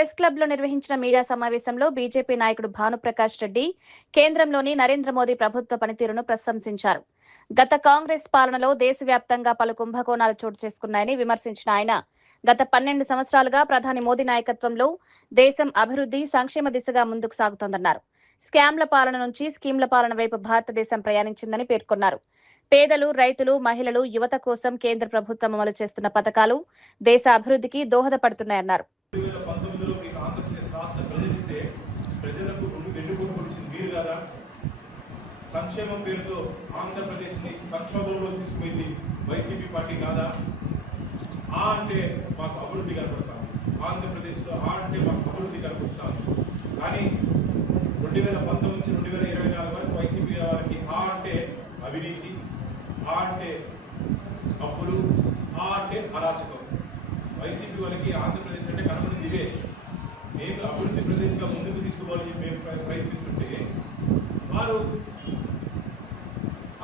Press club లో నిర్వహించిన media సమావేశంలో బీజేపీ నాయకుడు భానుప్రకాష్ రెడ్డి కేంద్రంలోని నరేంద్ర మోదీ ప్రభుత్వ పనితీరును ప్రశంసించారు. గత కాంగ్రెస్ పాలనలో దేశవ్యాప్తంగా పలు కుంభకోణాలు చోటు చేసుకున్నాయని విమర్శించిన ఆయన గత 12 సంవత్సరాలుగా ప్రధాని మోదీ నాయకత్వంలో దేశం అభివృద్ధి, సంక్షేమ దిశగా ముందుకు సాగుతోందన్నారు. స్కామ్ల పాలన నుంచి స్కీమ్ల పాలన వైపు భారతదేశం ప్రయాణించిందని పేర్కొన్నారు. పేదలు, రైతులు, మహిళలు, యువత కోసం కేంద్ర ప్రభుత్వం అమలు చేస్తున్న పథకాలు దేశ అభివృద్ధికి దోహదపడుతున్నాయన్నారు. 2019లో మీకు ఆంధ్రప్రదేశ్ రాష్ట్ర ప్రజలిస్తే ప్రజలకు వెన్నుపోటు పొడిచింది మీరు కదా. సంక్షేమం పేరుతో ఆంధ్రప్రదేశ్ని సంక్షోభంలో తీసుకుపోయింది వైసీపీ పార్టీ కాదా? ఆ అంటే మాకు అభివృద్ధి కనపడతాం, ఆంధ్రప్రదేశ్లో ఆ అంటే మాకు అభివృద్ధి కనపడతాం. కానీ 2019 నుంచి 2024 వరకు వైసీపీ వారికి ఆ అంటే అవినీతి, ఆ అంటే అప్పులు, ఆ అంటే అరాచకం. వైసీపీ వాళ్ళకి ఆంధ్రప్రదేశ్ అంటే కనబడింది ఇవే. మేము అభివృద్ధి ప్రదేశ్గా ముందుకు తీసుకోవాలని మేము ప్రయత్నిస్తుంటే వారు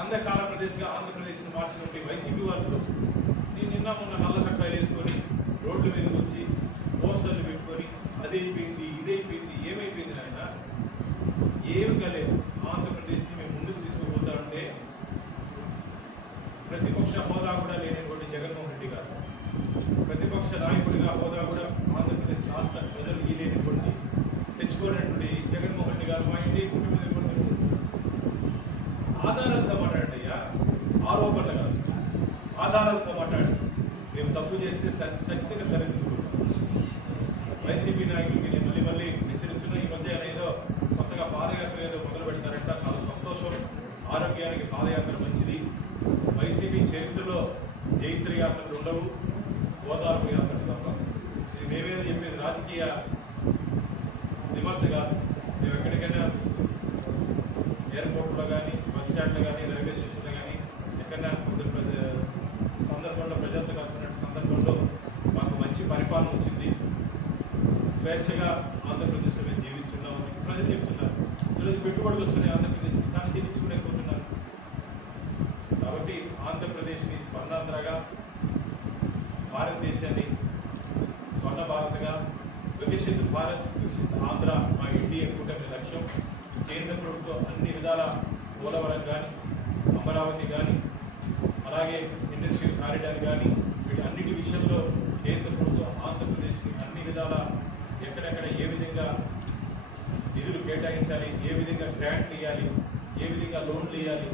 అంధకార ప్రదేశ్గా ఆంధ్రప్రదేశ్ని మార్చినట్టు వైసీపీ వాళ్ళు నిన్న మొన్న నల్ల చట్టాలు వేసుకొని రోడ్ల మీదకి వచ్చి పోస్టర్లు పెట్టుకొని అదైపోయింది, ఇదైపోయింది, ఏమైపోయింది ఆయన ఏమి కాలేదు. ఆంధ్రప్రదేశ్ని మేము ముందుకు తీసుకుపోతా ఉంటే ప్రతిపక్ష హోదా కూడా లేనటువంటి జగన్మోహన్ రెడ్డి గారు, ప్రతిపక్ష నాయకుడిగా హోదా కూడా ఆంధ్రప్రదేశ్ రాష్ట్ర ప్రజలు లేనటువంటి తెచ్చుకోనటువంటి జగన్మోహన్ రెడ్డి గారు మా ఇంటి కుటుంబ విమర్శలు ఆధారాలతో మాట్లాడండి అయ్యా, ఆరోపణలు కాదు, ఆధారాలతో మాట్లాడి మేము తప్పు చేస్తే ఖచ్చితంగా సరిదిద్దుకుంటాం. వైసీపీ నాయకులకి నేను మళ్ళీ హెచ్చరిస్తున్నా. ఈ మధ్య ఏదో కొత్తగా పాదయాత్ర ఏదో మొదలు పెడతారంట, చాలా సంతోషం. ఆరోగ్యానికి పాదయాత్ర మంచిది. వైసీపీ చరిత్రలో జైత్ర యాత్రలు ఉండవు, గోదావరి యాత్రలు తప్ప. ఇది మేమేదో చెప్పేది రాజకీయ విమర్శ కాదు. మేము ఎక్కడికైనా ఎయిర్పోర్ట్లో కానీ, బస్ స్టాండ్లో కానీ, రైల్వే స్టేషన్లో కానీ ఎక్కడైనా సందర్భంలో ప్రజలతో కలిసినటువంటి సందర్భంలో మాకు మంచి పరిపాలన వచ్చింది, స్వేచ్ఛగా ఆంధ్రప్రదేశ్లో మేము జీవిస్తున్నామని ప్రజలు చెప్తున్నారు. ఈరోజు పెట్టుబడులు వస్తున్నాయి ఆంధ్రప్రదేశ్కి, కానీ చెల్లించుకోలేకపోతున్నారు. కాబట్టి ఆంధ్రప్రదేశ్ని స్వర్ణాంధ్రగా, భారతదేశాన్ని స్వర్ణ భారత్గా, వికసిత్ భారత్, వికసిత్ ఆంధ్ర మా ఎన్డీఏ కూటమి లక్ష్యం. కేంద్ర ప్రభుత్వం అన్ని విధాల పోలవరం కానీ, అమరావతి కానీ, అలాగే ఇండస్ట్రియల్ కారిడార్ కానీ వీటన్నిటి విషయంలో కేంద్ర ప్రభుత్వం ఆంధ్రప్రదేశ్కి అన్ని విధాల ఎక్కడెక్కడ ఏ విధంగా నిధులు కేటాయించాలి, ఏ విధంగా గ్రాంట్లు ఇవ్వాలి, ఏ విధంగా లోన్లు ఇవ్వాలి,